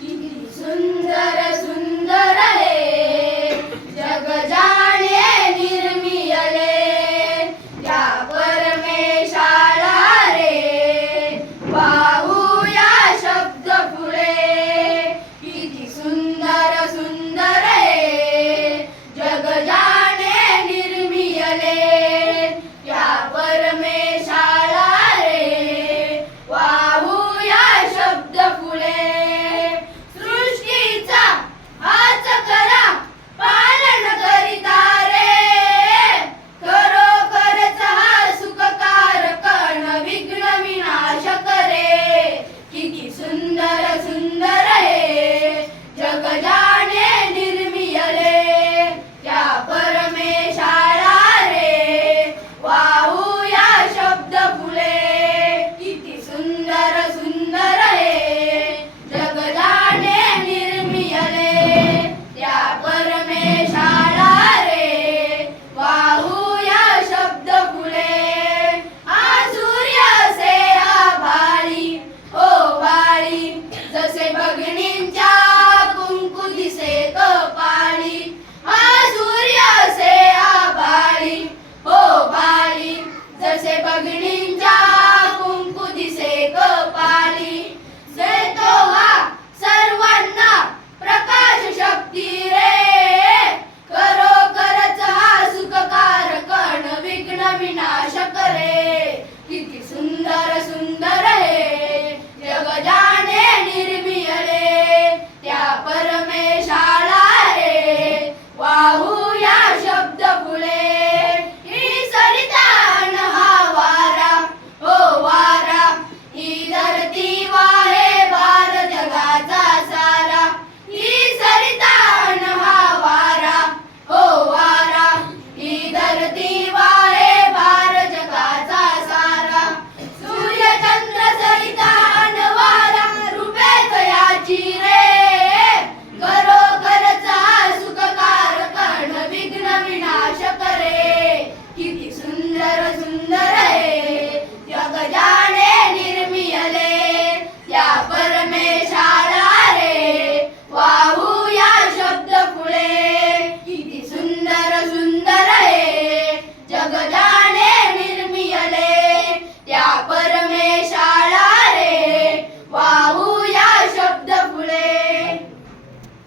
किती सुंदर सुंदर हे जग जाणे निर्मियले त्या परमेशाला रे वाहूया शब्द फुले किती सुंदर सुंदर हे जग जाणे निर्मियले त्या परमेशाला रे वाहूया शब्द फुले सृष्टीचा हाच करा पालन करिता रे खरोखरच हा सुखकारक विघ्न विनाशक रे किती सुंदर सुंदर हे जग जाणे निर्मियले त्या परमेशाला रे वाहूया शब्द फुले किती सुंदर सुंदर हे जग जाणे निर्मियले त्या परमेशाला रे वाहूया शब्द फुले हा सूर्य से आभाळी ओ बाळी जसे बघणे